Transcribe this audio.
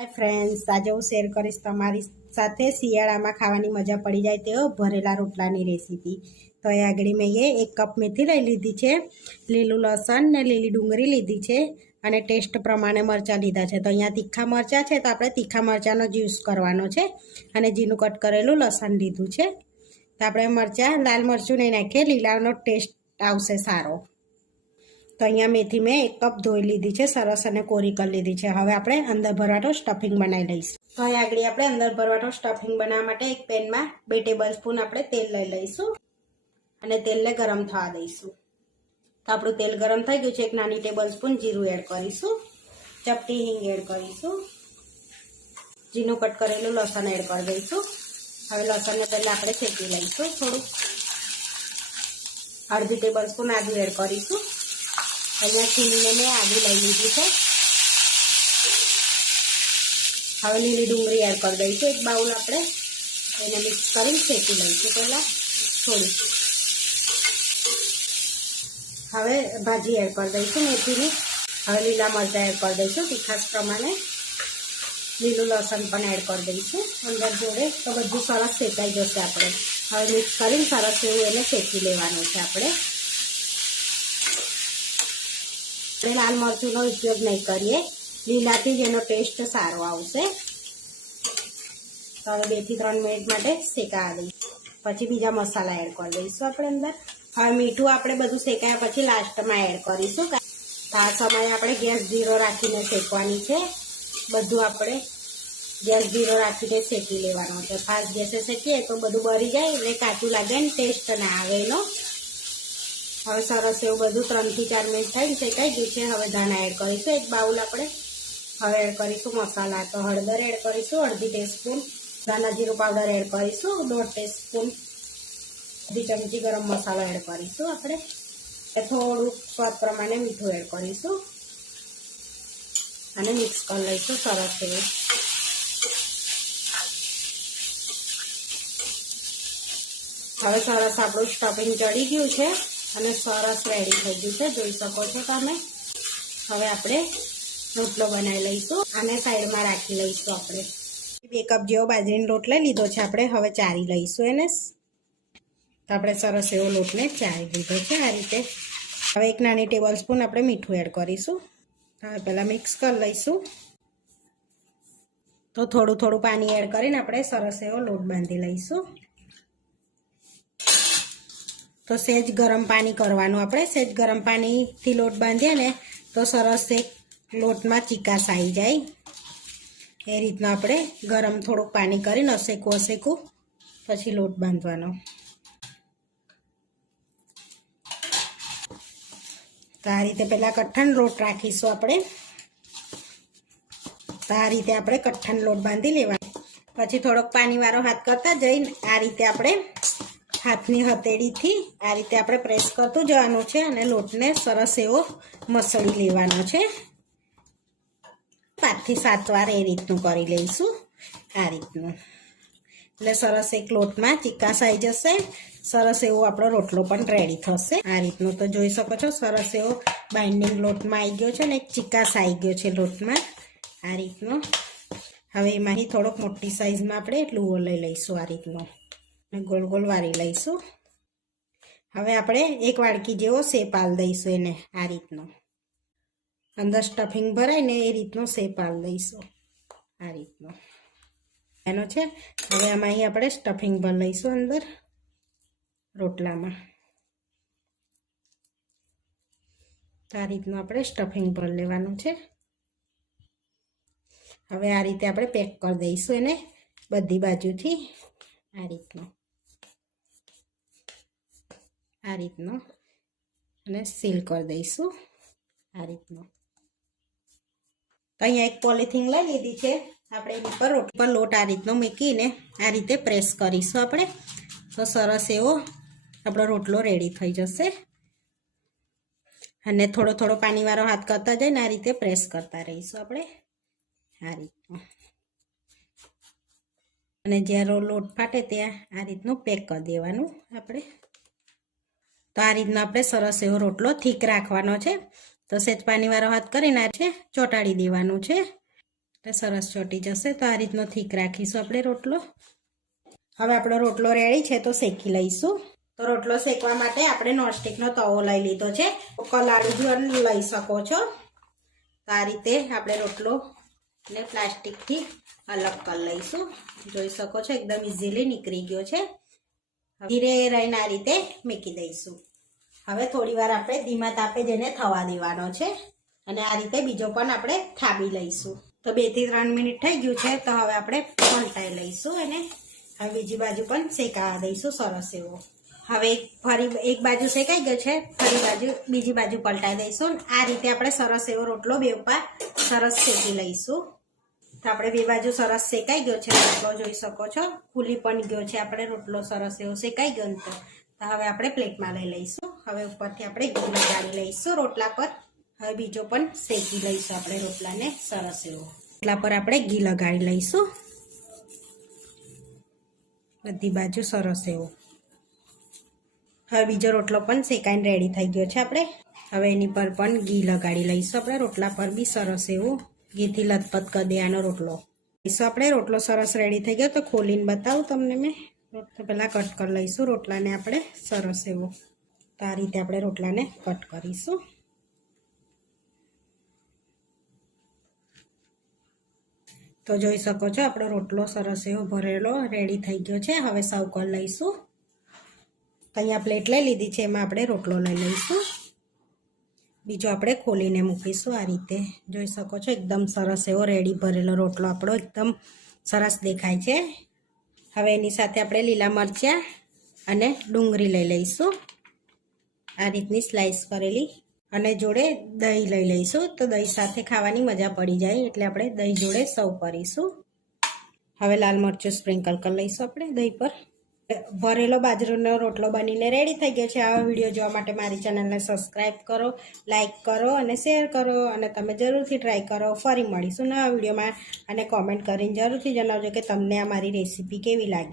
Hi friends આજે હું share કરીશ તમારી સાથે શિયાળામાં ખાવાની મજા પડી જાય તેવો ભરેલા રોટલાની રેસીપી તો એ આગળ મેં એ એક કપ મેથી લઈ લીધી છે, લીલું લસણ ને લીલી ડુંગળી લીધી છે અને ટેસ્ટ પ્રમાણે મરચાં લીધા છે. તો અહીંયા તીખા મરચાં છે, તો આપણે તીખા મરચાંનો જ્યુસ કરવાનો છે અને જીનું કટ કરેલું લસણ લીધું છે. તો આપણે મરચાં, લાલ મરચું નહીં નાખીએ, લીલાનો ટેસ્ટ આવશે સારો. તો અહીંયા મેથી મેં એક કપ ધોઈ લીધી છે, સરસ અને કોરી કરી લીધી છે. હવે આપણે અંદર ભરવાટો સ્ટફિંગ બનાવી લઈશું. તો અહીં આગળ આપણે અંદર ભરવાટો સ્ટફિંગ બનાવવા માટે એક પેનમાં બે ટેબલ સ્પૂન આપણે તેલ લઈ લઈશું અને તેલને ગરમ થવા દઈશું. તો આપણું તેલ ગરમ થઈ ગયું છે, એક નાની ટેબલ સ્પૂન જીરું એડ કરીશું, ચપટી હિંગ એડ કરીશું જીનું કટ કરેલું લસણ એડ કરી દઈશું. હવે લસણને પહેલાં આપણે શેકી લઈશું થોડુંક. અડધી ટેબલ સ્પૂન આદુ એડ કરીશું. અહીંયા છીણીને મેં આદુ લઈ લીધી છે. હવે લીલી ડુંગળી એડ કરી દઈશું એક બાઉલ આપણે. એને મિક્સ કરી શેકી લઈશું પહેલાં. થોડી હવે ભાજી એડ કરી દઈશું મેથીની. હવે લીલા મરચાં એડ કરી દઈશું તીખાસ પ્રમાણે. લીલું લસણ પણ એડ કરી દઈશું અંદર જોડે. તો બધું સરસ શેકાઈ જશે આપણે. હવે મિક્સ કરીને સરસ એવું એને શેકી લેવાનું છે આપણે. આપણે લાલ મરચુંનો ઉપયોગ નહીં કરીએ. લીલાથી જ એનો ટેસ્ટ સારો આવશે. તો હવે બેથી ત્રણ મિનિટ માટે શેકાવા દઈશું. પછી બીજા મસાલા એડ કરી દઈશું આપણે અંદર. હવે મીઠું આપણે બધું શેકાયા પછી લાસ્ટમાં એડ કરીશું. આ સમયે આપણે ગેસ ઝીરો રાખીને શેકવાની છે. બધું આપણે ગેસ ઝીરો રાખીને શેકી લેવાનો છે. ફાસ્ટ ગેસે શેકીએ તો બધું બળી જાય એટલે કાચું લાગે ને ટેસ્ટ ના આવે એનો. હવે સરસ એવું બધું ત્રણથી ચાર મિનિટ થઈને શેકાઈ ગયું છે. હવે ધાણા એડ કરીશું, એક બાઉલ આપણે. હવે એડ કરીશું મસાલા. તો હળદર એડ કરીશું, અડધી ટેસ્પૂન ધાણા જીરું પાવડર એડ કરીશું, દોઢ ટેસ્પૂન અડધી ચમચી ગરમ મસાલો એડ કરીશું આપણે. થોડુંક સ્વાદ પ્રમાણે મીઠું એડ કરીશું. અને મિક્સ કરી લઈશું સરસ એવું. હવે સરસ આપણું સ્ટફિંગ ચડી ગયું છે. અને સરસ રેડી થઈ ગયું છે. જોઈ શકો છો તમે. હવે આપણે રોટલો બનાવી લઈશું. અને સાઈડમાં રાખી લઈશું આપણે. બે કપ જેવો બાજરીનો લોટ લઈ લીધો છે આપણે. હવે ચારી લઈશું એને. તો આપણે સરસ એવો લોટને ચારી લીધો છે આ રીતે. હવે એક નાની ટેબલ સ્પૂન આપણે મીઠું એડ કરીશું. હવે પહેલાં મિક્સ કરી લઈશું. તો થોડું થોડું પાણી એડ કરીને આપણે સરસ એવો લોટ બાંધી લઈશું. તો સહેજ ગરમ પાણી કરવાનું. આપણે સહેજ ગરમ પાણીથી લોટ બાંધીએ ને, તો સરસ એક લોટમાં ચિકાસ આવી જાય. એ રીતના આપણે ગરમ થોડુંક પાણી કરીને અસેકું અસેકું પછી લોટ બાંધવાનો. તો આ રીતે પહેલાં કઠણ લોટ રાખીશું આપણે. તો આ રીતે આપણે કઠણ લોટ બાંધી લેવાનો. પછી થોડોક પાણીવાળો હાથ કરતા જઈને આ રીતે આપણે હાથની હથેળીથી આ રીતે આપણે પ્રેસ કરતું જવાનું છે અને લોટને સરસ એવો મસળી લેવાનો છે. પાંચથી સાત વાર એ રીતનું કરી લઈશું. આ રીતનું. એટલે સરસ એક લોટમાં ચિકાસ આવી જશે સરસ એવો આપણો રોટલો પણ રેડી થશે. આ રીતનું તો જોઈ શકો છો, સરસ એવો બાઇન્ડિંગ લોટમાં આવી ગયો છે ને એક ચિકાસ આવી ગયો છે લોટમાં. આ રીતનો. હવે એમાંથી થોડોક મોટી સાઇઝમાં આપણે લુઓ લઈ લઈશું આ રીતનો. અને ગોળ ગોળ વારી લઈશું. હવે આપણે એક વાડકી જેવો શેપ આલ દઈશું એને, આ રીતનો. અંદર સ્ટફિંગ ભરાય ને એ રીતનો શેપ આલ દઈશું, આ રીતનો. એનો છે, હવે આમાં અહીં આપણે સ્ટફિંગ ભર લઈશું અંદર, રોટલામાં. આ રીતનું આપણે સ્ટફિંગ ભર લેવાનું છે. હવે આ રીતે આપણે પેક કરી દઈશું એને બધી બાજુથી, આ રીતનો. આ રીતનો અને સીલ કરી દઈશું આ રીતનો તો અહીંયા એક પોલિથીન લઈ લીધી છે આપણે એની પર રોટી પર લોટ આ રીતનો મૂકીને આ રીતે પ્રેસ કરીશું આપણે તો સરસ એવો આપણો રોટલો રેડી થઈ જશે અને થોડો થોડો પાણીવાળો હાથ કરતા જઈને આ રીતે પ્રેસ કરતા રહીશું આપણે આ રીતનો અને જ્યારે લોટ ફાટે ત્યાં આ રીતનું પેક કરી દેવાનું આપણે તો આ રીતનો આપણે સરસ એવો રોટલો થીક રાખવાનો છે. તો સેજ પાણીવાળો હાથ કરીને આ છે, ચોંટાડી દેવાનું છે. એટલે સરસ ચોંટી જશે. તો આ રીતનો થીક રાખીશું આપણે રોટલો. હવે આપણો રોટલો રેડી છે તો શેકી લઈશું. તો રોટલો શેકવા માટે આપણે નોનસ્ટિકનો તવો લઈ લીધો છે. કલાડું પણ લઈ શકો છો. તો આ રીતે આપણે રોટલો ને પ્લાસ્ટિકથી અલગ કરી લઈશું. જોઈ શકો છો, એકદમ ઇઝીલી નીકળી ગયો છે. ધીરે રહીને રીતે મૂકી દઈશું. હવે થોડી વાર આપણે ધીમા તાપે જેને થવા દેવાનો છે અને આ રીતે બીજો પણ આપણે થાબી લઈશું. તો બેથી ત્રણ મિનિટ થઈ ગયું છે, તો હવે આપણે પલટાઈ લઈશું અને હવે બીજી બાજુ પણ શેકાવા દઈશું સરસ એવો. હવે ફરી એક બાજુ શેકાઈ ગયો છે, ફરી બાજુ બીજી બાજુ પલટાઈ દઈશું આ રીતે આપણે સરસ એવો રોટલો બે ઉપર સરસ શેકી લઈશું. તો આપણે બે બાજુ સરસ શેકાઈ ગયો છે. રોટલો જોઈ શકો છો. ખુલી પણ ગયો છે. આપણે રોટલો સરસ એવો શેકાઈ ગયો તો હવે આપણે પ્લેટમાં લઈ લઈશું. હવે ઉપરથી આપણે ઘી લગાડી લઈશું. રોટલા પર. હવે બીજો પણ શેકી લઈશું આપણે રોટલાને. સરસ એવો. રોટલા પર આપણે ઘી લગાડી લઈશું. બધી બાજુ સરસ એવો. હવે બીજો રોટલો પણ શેકાઈને રેડી થઈ ગયો છે આપણે. હવે એની પર પણ ઘી લગાડી લઈશું. આપણે રોટલા પર બી સરસ એવું. ઘીથી લથપથ કરી દેવાનો રોટલો. લઈશું આપણે. રોટલો સરસ રેડી થઈ ગયો તો ખોલીને બતાવું તમને મેં. તો પહેલાં કટ કરી લઈશું. રોટલાને આપણે સરસ એવો તો આ રીતે આપણે રોટલાને કટ કરીશું. તો જોઈ શકો છો આપણો રોટલો સરસ એવો ભરેલો રેડી થઈ ગયો છે. હવે સર્વ કરી લઈશું. અહીંયા પ્લેટ લઈ લીધી છે. એમાં આપણે રોટલો લઈ લઈશું. બીજો આપણે ખોલીને મૂકીશું આ રીતે. જોઈ શકો છો, એકદમ સરસ એવો રેડી ભરેલો રોટલો આપણો, એકદમ સરસ દેખાય છે. હવે એની સાથે આપણે લીલા મરચાં અને ડુંગળી લઈ લઈશું. આ રીતની સ્લાઈસ કરેલી. અને જોડે દહીં લઈ લઈશું. તો દહીં સાથે ખાવાની મજા પડી જાય, એટલે આપણે દહીં જોડે સર્વ કરીશું. હવે લાલ મરચું સ્પ્રિંકલ કરી લઈશું આપણે દહીં પર. ભરેલો બાજરીનો રોટલો બનીને રેડી થઈ ગયો છે. આવા વીડિયો જોવા માટે મારી ચેનલને સબસ્ક્રાઈબ કરો લાઇક કરો અને શેર કરો અને તમે જરૂરથી ટ્રાય કરો. ફરી મળીશું નવા વિડીયોમાં અને કોમેન્ટ કરીને જરૂરથી જણાવજો કે તમને આ મારી રેસીપી કેવી લાગી.